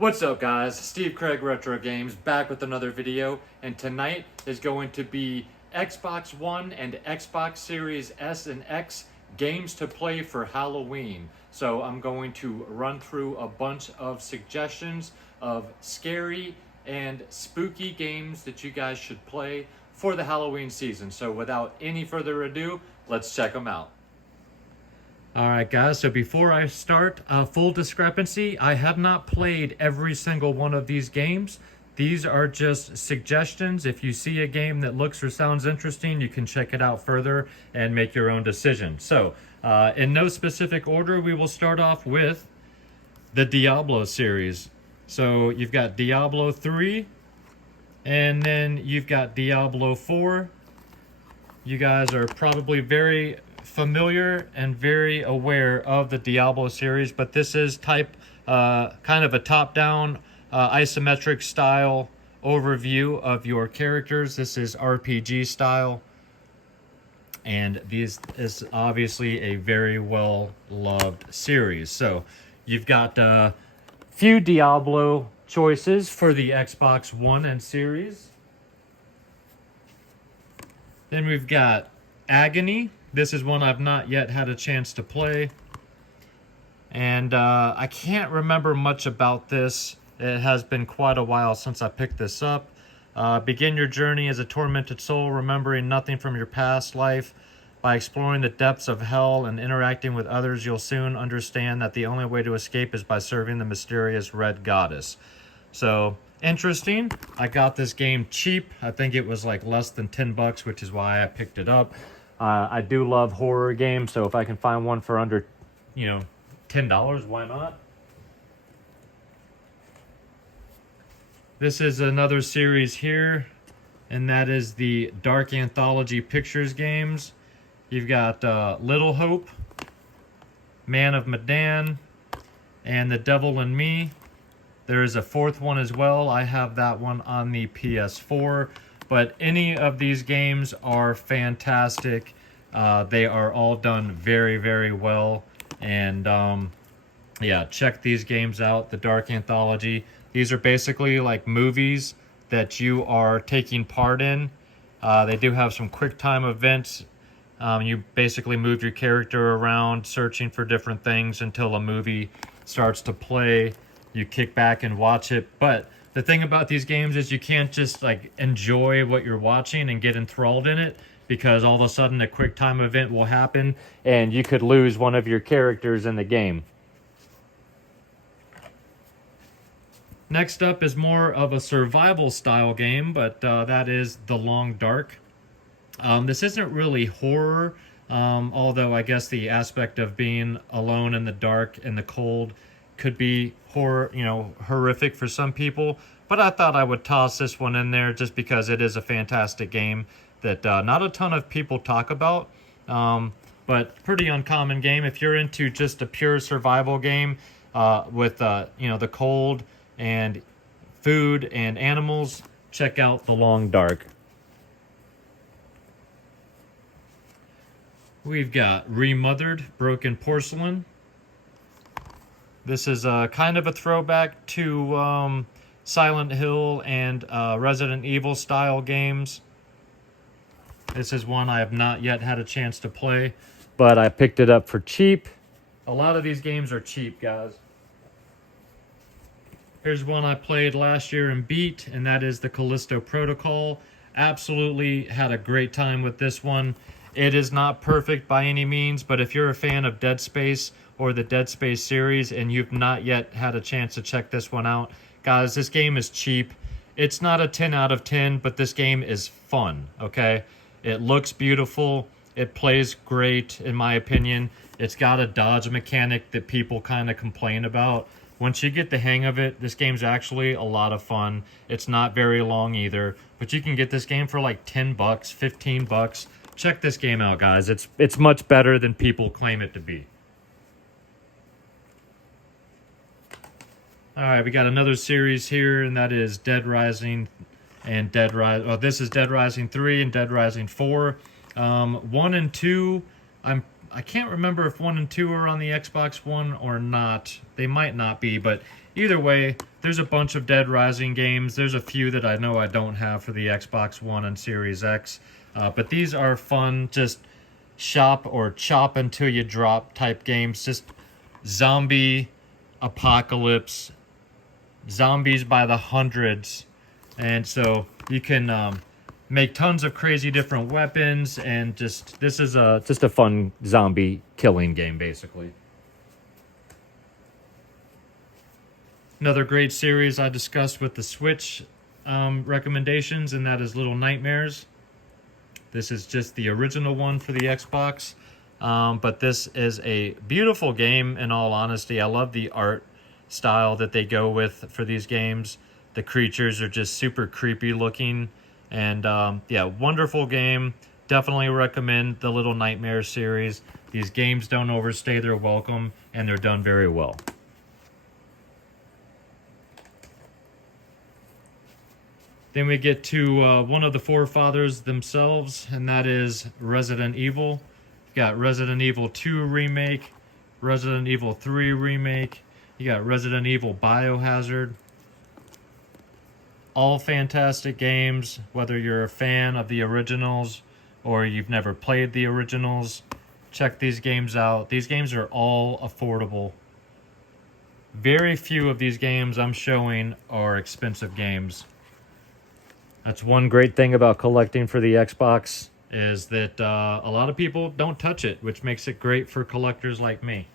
What's up guys, Steve Craig Retro Games back with another video, and tonight is going to be Xbox One and Xbox Series S and X games to play for Halloween. So I'm going to run through a bunch of suggestions of scary and spooky games that you guys should play for the Halloween season. So without any further ado, let's check them out. Alright guys, so before I start, full discrepancy, I have not played every single one of these games. These are just suggestions. If you see a game that looks or sounds interesting, you can check it out further and make your own decision. So, in no specific order, we will start off with the Diablo series. So, you've got Diablo 3, and then you've got Diablo 4. You guys are probably very familiar and very aware of the Diablo series, but this is kind of a top-down isometric style overview of your characters. This is RPG style, and this is obviously a very well loved series. So you've got a few Diablo choices for the Xbox One and series. Then we've got Agony. This is one I've not yet had a chance to play. And I can't remember much about this. It has been quite a while since I picked this up. Begin your journey as a tormented soul, remembering nothing from your past life. By exploring the depths of hell and interacting with others, you'll soon understand that the only way to escape is by serving the mysterious red goddess. So, interesting. I got this game cheap. I think it was like less than 10 bucks, which is why I picked it up. I do love horror games, so if I can find one for under, $10, why not? This is another series here, and that is the Dark Anthology Pictures games. You've got Little Hope, Man of Medan, and The Devil in Me. There is a fourth one as well. I have that one on the PS4. But any of these games are fantastic. They are all done very, very well. And yeah, check these games out. The Dark Anthology. These are basically like movies that you are taking part in. They do have some quick time events. You basically move your character around, searching for different things until a movie starts to play. You kick back and watch it. But the thing about these games is you can't just like enjoy what you're watching and get enthralled in it, because all of a sudden a quick time event will happen and you could lose one of your characters in the game. Next up is more of a survival style game, but that is The Long Dark. This isn't really horror, although I guess the aspect of being alone in the dark and the cold could be horrific for some people, but I thought I would toss this one in there just because it is a fantastic game that not a ton of people talk about, but pretty uncommon game. If you're into just a pure survival game with the cold and food and animals, check out The Long Dark. We've got Remothered, Broken Porcelain. This is kind of a throwback to Silent Hill and Resident Evil style games. This is one I have not yet had a chance to play, but I picked it up for cheap. A lot of these games are cheap, guys. Here's one I played last year and beat, and that is the Callisto Protocol. Absolutely had a great time with this one. It is not perfect by any means, but if you're a fan of Dead Space or the Dead Space series and you've not yet had a chance to check this one out, guys, this game is cheap. It's not a 10 out of 10, but this game is fun, okay? It looks beautiful. It plays great, in my opinion. It's got a dodge mechanic that people kind of complain about. Once you get the hang of it, this game's actually a lot of fun. It's not very long either, but you can get this game for like 10 bucks, 15 bucks. Check this game out, guys. It's much better than people claim it to be. Alright, we got another series here, and that is Dead Rising and Dead Rising. Oh, this is Dead Rising 3 and Dead Rising 4. 1 and 2, I can't remember if 1 and 2 are on the Xbox One or not. They might not be, but either way, there's a bunch of Dead Rising games. There's a few that I know I don't have for the Xbox One and Series X. But these are fun, just shop or chop until you drop type games. Just zombie apocalypse, zombies by the hundreds. And so you can make tons of crazy different weapons, and just this is just a fun zombie killing game, basically. Another great series I discussed with the Switch recommendations, and that is Little Nightmares. This is just the original one for the Xbox, but this is a beautiful game, in all honesty. I love the art style that they go with for these games. The creatures are just super creepy looking, and yeah, wonderful game. Definitely recommend the Little Nightmares series. These games don't overstay their welcome, and they're done very well. Then we get to one of the forefathers themselves, and that is Resident Evil. You got Resident Evil 2 Remake, Resident Evil 3 Remake, you got Resident Evil Biohazard. All fantastic games, whether you're a fan of the originals or you've never played the originals. Check these games out. These games are all affordable. Very few of these games I'm showing are expensive games. That's one great thing about collecting for the Xbox, is that a lot of people don't touch it, which makes it great for collectors like me.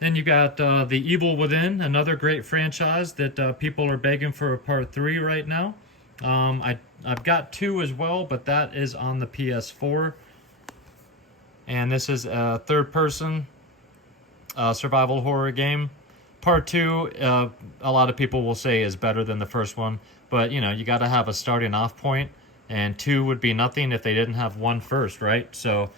Then you got The Evil Within, another great franchise that people are begging for a part 3 right now. I've got 2 as well, but that is on the PS4. And this is a third-person survival horror game. Part 2, a lot of people will say is better than the first one, but you know, you got to have a starting off point, and 2 would be nothing if they didn't have 1 first, right? So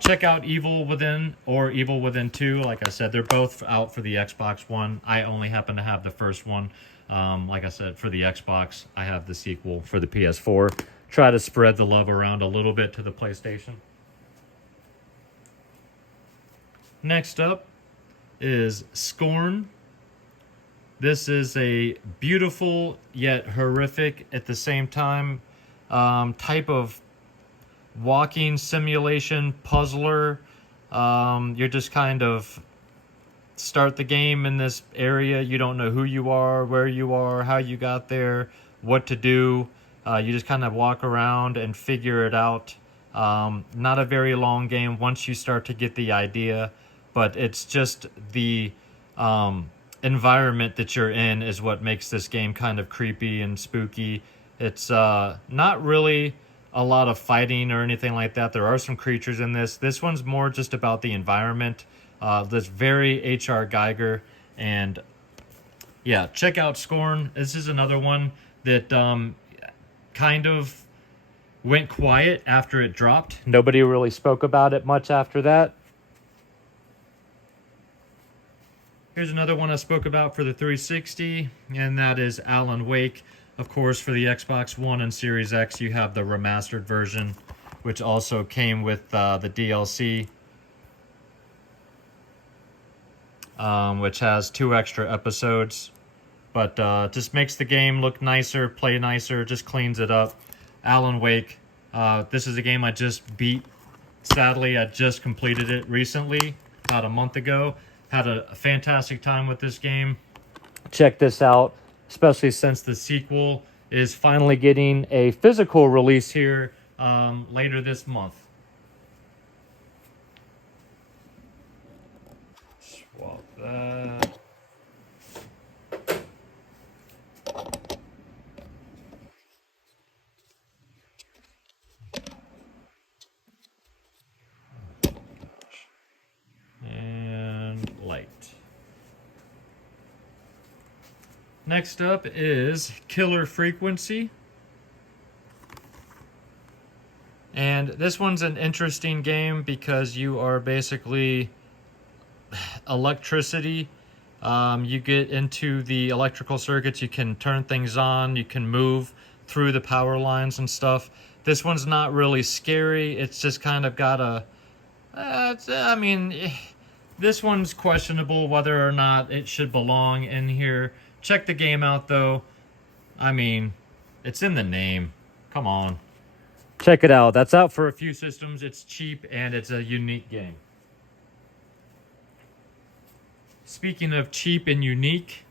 check out Evil Within or Evil Within 2. Like I said, they're both out for the Xbox One. I only happen to have the first one. Like I said, for the Xbox, I have the sequel for the PS4. Try to spread the love around a little bit to the PlayStation. Next up is Scorn. This is a beautiful yet horrific at the same time type of walking simulation puzzler. You're just kind of start the game in this area. You don't know who you are, where you are, how you got there, what to do. You just kind of walk around and figure it out. Not a very long game once you start to get the idea, but it's just the environment that you're in is what makes this game kind of creepy and spooky. It's not really a lot of fighting or anything like that. There are some creatures in this. This one's more just about the environment. That's very H.R. Geiger. And yeah, check out Scorn. This is another one that kind of went quiet after it dropped. Nobody really spoke about it much after that. Here's another one I spoke about for the 360, and that is Allan Wake. Of course, for the Xbox One and Series X, you have the remastered version, which also came with the DLC, which has 2 extra episodes. But just makes the game look nicer, play nicer, just cleans it up. Allan Wake. This is a game I just beat. Sadly, I just completed it recently, about a month ago. Had a fantastic time with this game. Check this out, especially since the sequel is finally getting a physical release here later this month. Swap that. Light. Next up is Killer Frequency. And this one's an interesting game because you are basically electricity. You get into the electrical circuits, you can turn things on, you can move through the power lines and stuff. This one's not really scary. It's just kind of got a... This one's questionable whether or not it should belong in here. Check the game out though. I mean, it's in the name. Come on. Check it out. That's out for a few systems. It's cheap and it's a unique game. Speaking of cheap and unique,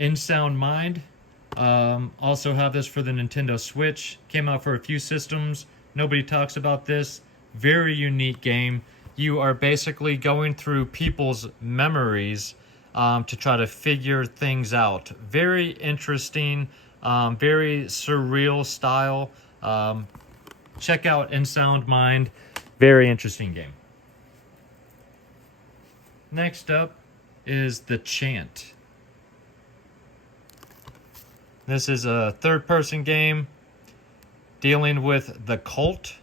Insound Mind. Also have this for the Nintendo Switch. Came out for a few systems. Nobody talks about this. Very unique game. You are basically going through people's memories to try to figure things out. Very interesting, very surreal style. Check out Insound Mind. Very interesting game. Next up is the Chant. This is a third-person game dealing with the cult.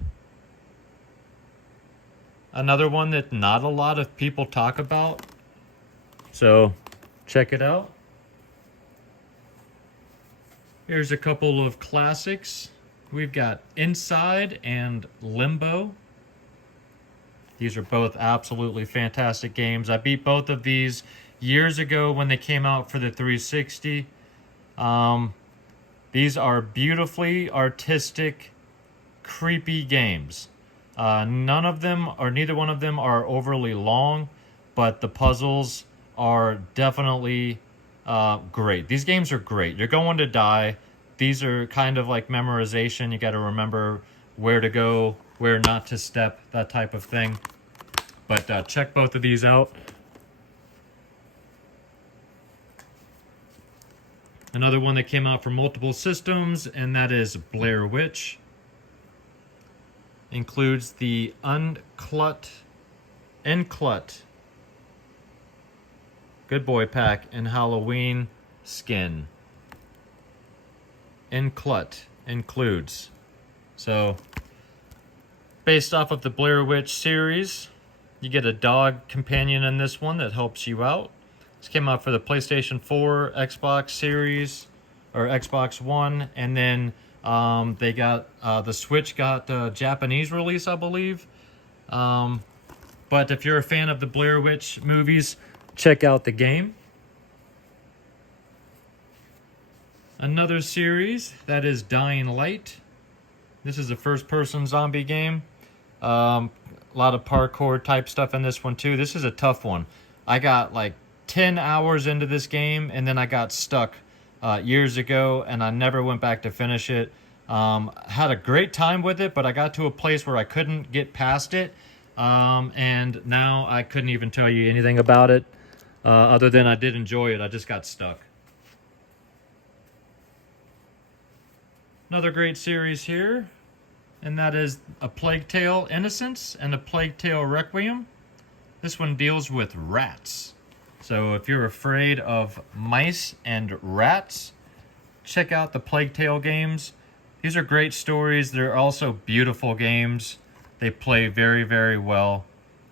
Another one that not a lot of people talk about. So, check it out. Here's a couple of classics. We've got Inside and Limbo. These are both absolutely fantastic games. I beat both of these years ago when they came out for the 360. These are beautifully artistic, creepy games. None of them, or neither one of them, are overly long, but the puzzles are definitely great. These games are great. You're going to die. These are kind of like memorization. You got to remember where to go, where not to step, that type of thing. But check both of these out. Another one that came out for multiple systems, and that is Blair Witch. Includes the Unclut, Good Boy Pack and Halloween skin. Inclut includes. So, based off of the Blair Witch series, you get a dog companion in this one that helps you out. This came out for the PlayStation 4, Xbox Series, or Xbox One, and then they got the Switch got a Japanese release, I believe. But if you're a fan of the Blair Witch movies, check out the game. Another series, that is Dying Light. This is a first-person zombie game. A lot of parkour type stuff in this one too. This is a tough one. I got like 10 hours into this game and then I got stuck years ago and I never went back to finish it. Had a great time with it, but I got to a place where I couldn't get past it. And now I couldn't even tell you anything about it other than I did enjoy it. I just got stuck. Another great series here, and that is A Plague Tale Innocence and A Plague Tale Requiem. This one deals with rats. So if you're afraid of mice and rats, check out the Plague Tale games. These are great stories. They're also beautiful games. They play very, very well.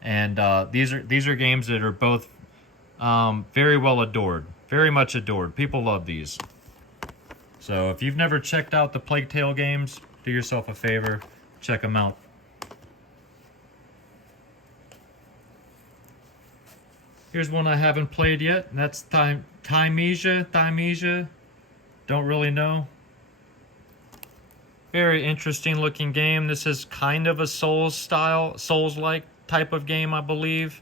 And these are games that are both very well adored. Very much adored. People love these. So if you've never checked out the Plague Tale games, do yourself a favor. Check them out. Here's one I haven't played yet, and that's Thymesia. Don't really know. Very interesting looking game. This is kind of a Souls-like type of game, I believe.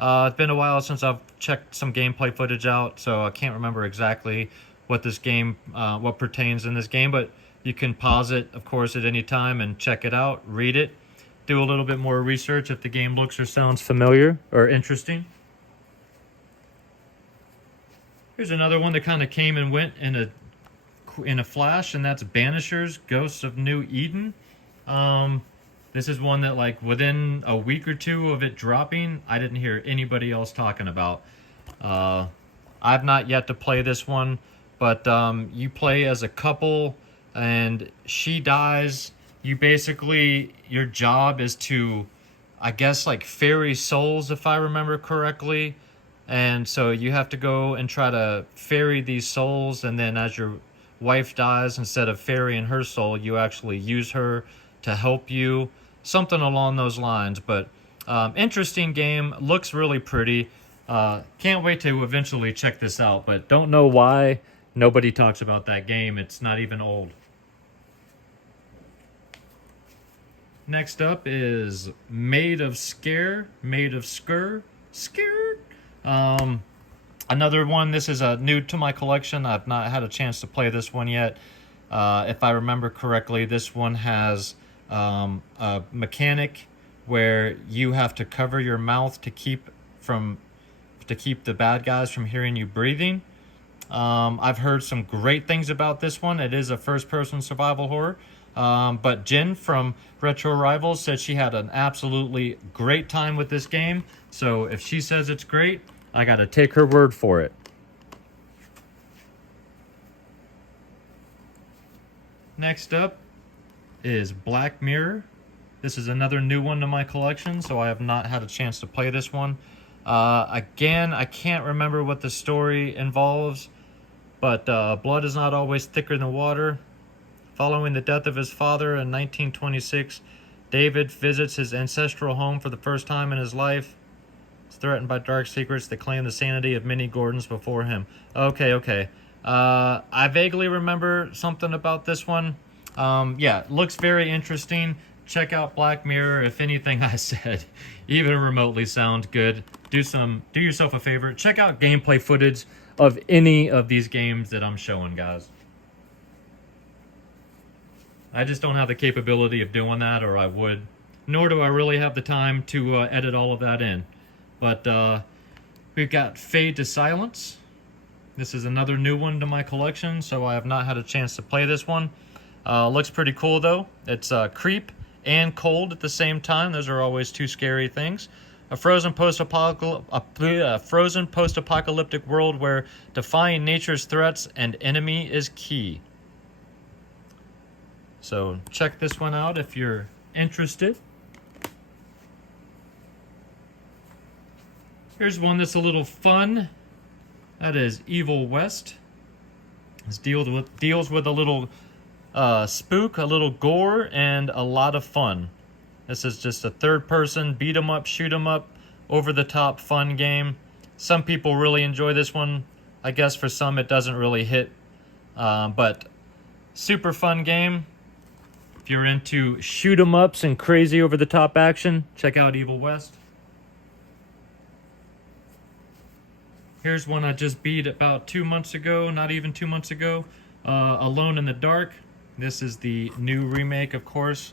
It's been a while since I've checked some gameplay footage out, so I can't remember exactly what this game, what pertains in this game, but you can pause it, of course, at any time and check it out, read it, do a little bit more research if the game looks or sounds familiar or interesting. Here's another one that kind of came and went in a flash, and that's Banishers, Ghosts of New Eden. This is one that, like, within a week or two of it dropping, I didn't hear anybody else talking about. I've not yet to play this one, but you play as a couple, and she dies. You basically, your job is to, I guess, like, ferry souls, if I remember correctly. And so you have to go and try to ferry these souls, and then as your wife dies, instead of ferrying her soul, you actually use her to help you. Something along those lines, but Interesting game, looks really pretty. Can't wait to eventually check this out, but don't know why nobody talks about that game. It's not even old. Next up is Made of Scare, Made of Scare. Another one. This is new to my collection. I've not had a chance to play this one yet. If I remember correctly, this one has a mechanic where you have to cover your mouth to keep the bad guys from hearing you breathing. I've heard some great things about this one. It is a first-person survival horror. But Jen from Retro Rivals said she had an absolutely great time with this game. So if she says it's great, I gotta take her word for it. Next up is Black Mirror. This is another new one to my collection, so I have not had a chance to play this one. Again, I can't remember what the story involves, but blood is not always thicker than water. Following the death of his father in 1926, David visits his ancestral home for the first time in his life. He's threatened by dark secrets that claim the sanity of many Gordons before him. Okay. I vaguely remember something about this one. Yeah, it looks very interesting. Check out Black Mirror. If anything I said even remotely sounds good, do yourself a favor. Check out gameplay footage of any of these games that I'm showing, guys. I just don't have the capability of doing that, or I would. Nor do I really have the time to edit all of that in. But we've got Fade to Silence. This is another new one to my collection, so I have not had a chance to play this one. Looks pretty cool, though. It's creep and cold at the same time. Those are always two scary things. A frozen post-apocalyptic world where defying nature's threats and enemy is key. So check this one out if you're interested. Here's one that's a little fun. That is Evil West. This deals with a little spook, a little gore, and a lot of fun. This is just a third-person beat 'em up, shoot 'em up, over-the-top fun game. Some people really enjoy this one. I guess for some it doesn't really hit, but super fun game. If you're into shoot 'em ups and crazy over-the-top action, check out Evil West. Here's one I just beat about 2 months ago, not even 2 months ago. Alone in the Dark. This is the new remake, of course.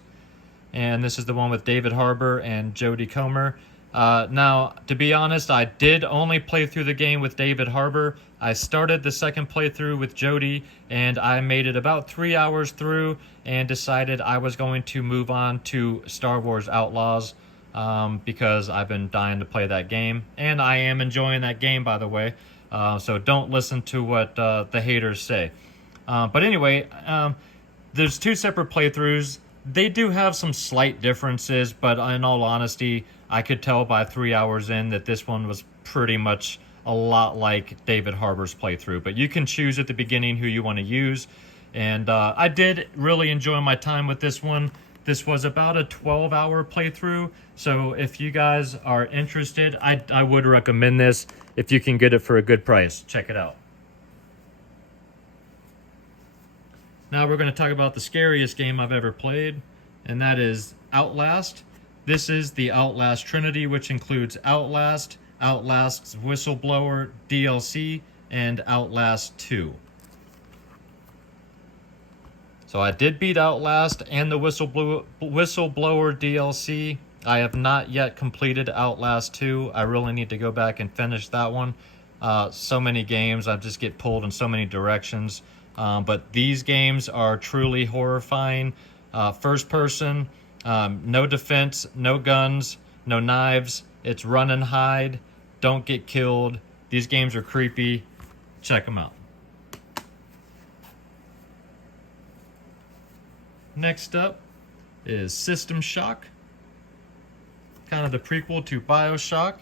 And this is the one with David Harbour and Jodie Comer. Now, to be honest, I did only play through the game with David Harbour. I started the second playthrough with Jodie, and I made it about 3 hours through and decided I was going to move on to Star Wars Outlaws because I've been dying to play that game. And I am enjoying that game, by the way. So don't listen to what the haters say. But anyway, there's two separate playthroughs. They do have some slight differences, but in all honesty, I could tell by 3 hours in that this one was pretty much a lot like David Harbour's playthrough. But you can choose at the beginning who you want to use. And I did really enjoy my time with this one. This was about a 12-hour playthrough. So if you guys are interested, I would recommend this if you can get it for a good price. Check it out. Now we're going to talk about the scariest game I've ever played, and that is Outlast. This is the Outlast Trinity, which includes Outlast, Outlast's Whistleblower DLC, and Outlast 2. So I did beat Outlast and the Whistleblower DLC. I have not yet completed Outlast 2. I really need to go back and finish that one. So many games, I just get pulled in so many directions. But these games are truly horrifying. First person, no defense, no guns, no knives. It's run and hide. Don't get killed. These games are creepy. Check them out. Next up is System Shock. Kind of the prequel to BioShock.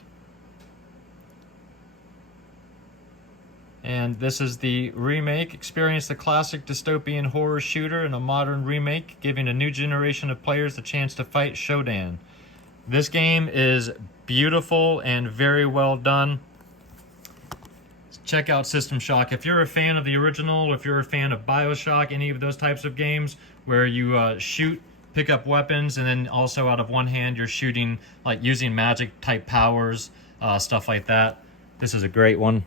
And this is the remake. Experience the classic dystopian horror shooter in a modern remake, giving a new generation of players the chance to fight Shodan. This game is beautiful and very well done. Check out System Shock. If you're a fan of the original, if you're a fan of BioShock, any of those types of games where you shoot, pick up weapons, and then also out of one hand you're shooting, like using magic type powers, stuff like that, this is a great one.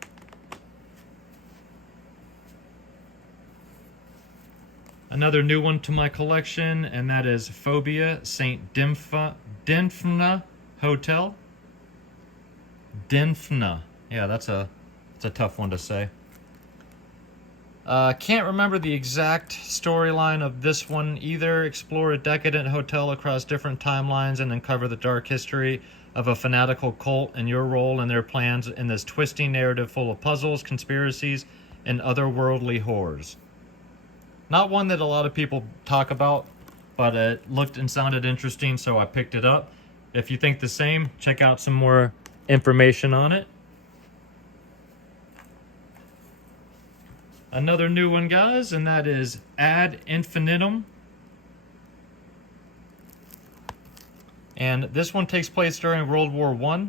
Another new one to my collection, and that is Phobia, St. Dymphna Hotel. Dymphna. Yeah, that's a tough one to say. Can't remember the exact storyline of this one either. Explore a decadent hotel across different timelines and uncover the dark history of a fanatical cult and your role in their plans in this twisting narrative full of puzzles, conspiracies, and otherworldly horrors. Not one that a lot of people talk about, but it looked and sounded interesting, so I picked it up. If you think the same, check out some more information on it. Another new one, guys, and that is Ad Infinitum. And this one takes place during World War I.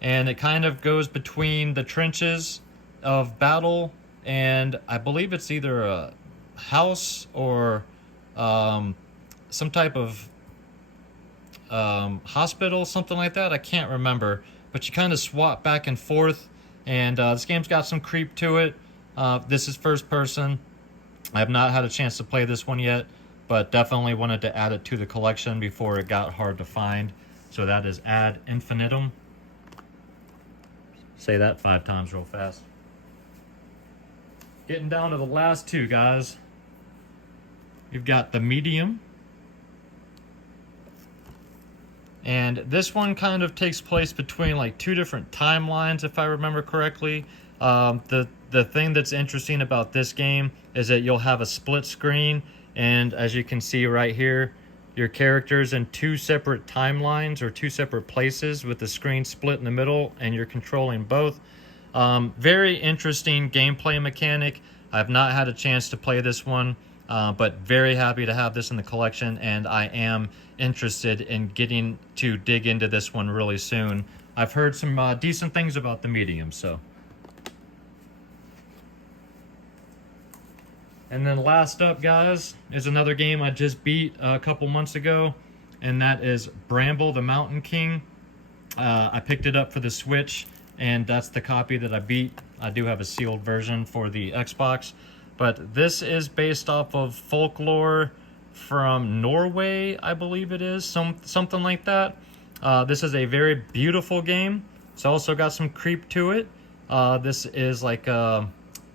And it kind of goes between the trenches of battle, and I believe it's either a house or some type of hospital, something like that. I can't remember. But you kind of swap back and forth, and this game's got some creep to it. This is first person. I have not had a chance to play this one yet, but definitely wanted to add it to the collection before it got hard to find. So that is Ad Infinitum. Say that 5 times real fast. Getting down to the last two, guys. You've got The Medium. And this one kind of takes place between like 2 different timelines, if I remember correctly. The thing that's interesting about this game is that you'll have a split screen, and as you can see right here, your character's in 2 separate timelines or 2 separate places with the screen split in the middle, and you're controlling both. Very interesting gameplay mechanic. I've not had a chance to play this one, but very happy to have this in the collection, and I am interested in getting to dig into this one really soon. I've heard some decent things about The Medium, so. And then last up, guys, is another game I just beat a couple months ago, and that is Bramble, the Mountain King. I picked it up for the Switch, and that's the copy that I beat. I do have a sealed version for the Xbox, but this is based off of folklore from Norway, I believe it is, something like that. This is a very beautiful game. It's also got some creep to it. This is like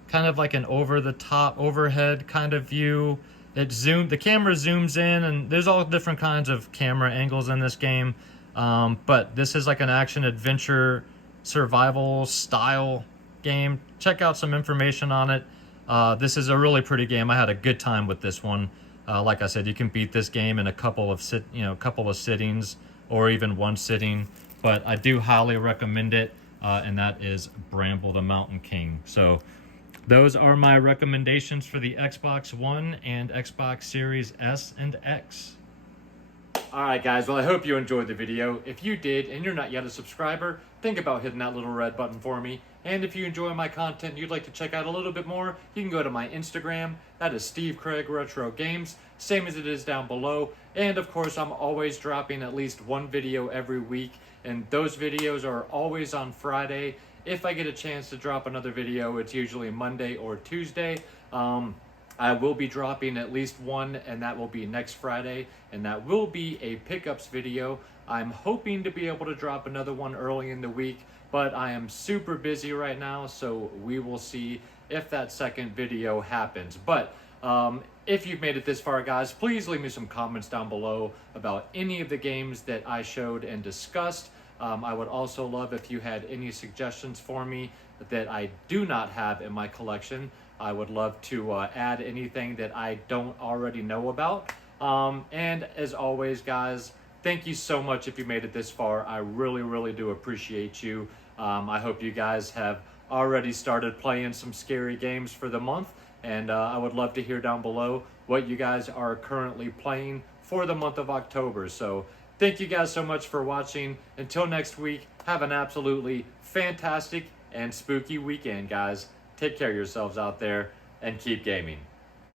kind of like an over-the-top, overhead kind of view. The camera zooms in, and there's all different kinds of camera angles in this game. But this is like an action-adventure survival style game. Check out some information on it. This is a really pretty game. I had a good time with this one. Like I said, you can beat this game in a couple of sittings, or even one sitting. But I do highly recommend it, and that is Bramble, the Mountain King. So those are my recommendations for the Xbox One and Xbox Series S and X. Alright guys, well I hope you enjoyed the video. If you did and you're not yet a subscriber, think about hitting that little red button for me. And if you enjoy my content and you'd like to check out a little bit more, you can go to my Instagram. That is Steve Craig Retro Games, same as it is down below. And of course I'm always dropping at least one video every week, and those videos are always on Friday. If I get a chance to drop another video, it's usually Monday or Tuesday. I will be dropping at least one, and that will be next Friday, and that will be a pickups video. I'm hoping to be able to drop another one early in the week, but I am super busy right now, so we will see if that second video happens. But if you've made it this far, guys, please leave me some comments down below about any of the games that I showed and discussed. I would also love if you had any suggestions for me that I do not have in my collection. I would love to add anything that I don't already know about. And as always, guys, thank you so much if you made it this far. I really, really do appreciate you. I hope you guys have already started playing some scary games for the month. And I would love to hear down below what you guys are currently playing for the month of October. So Thank you guys so much for watching. Until next week, have an absolutely fantastic and spooky weekend, guys. Take care of yourselves out there and keep gaming.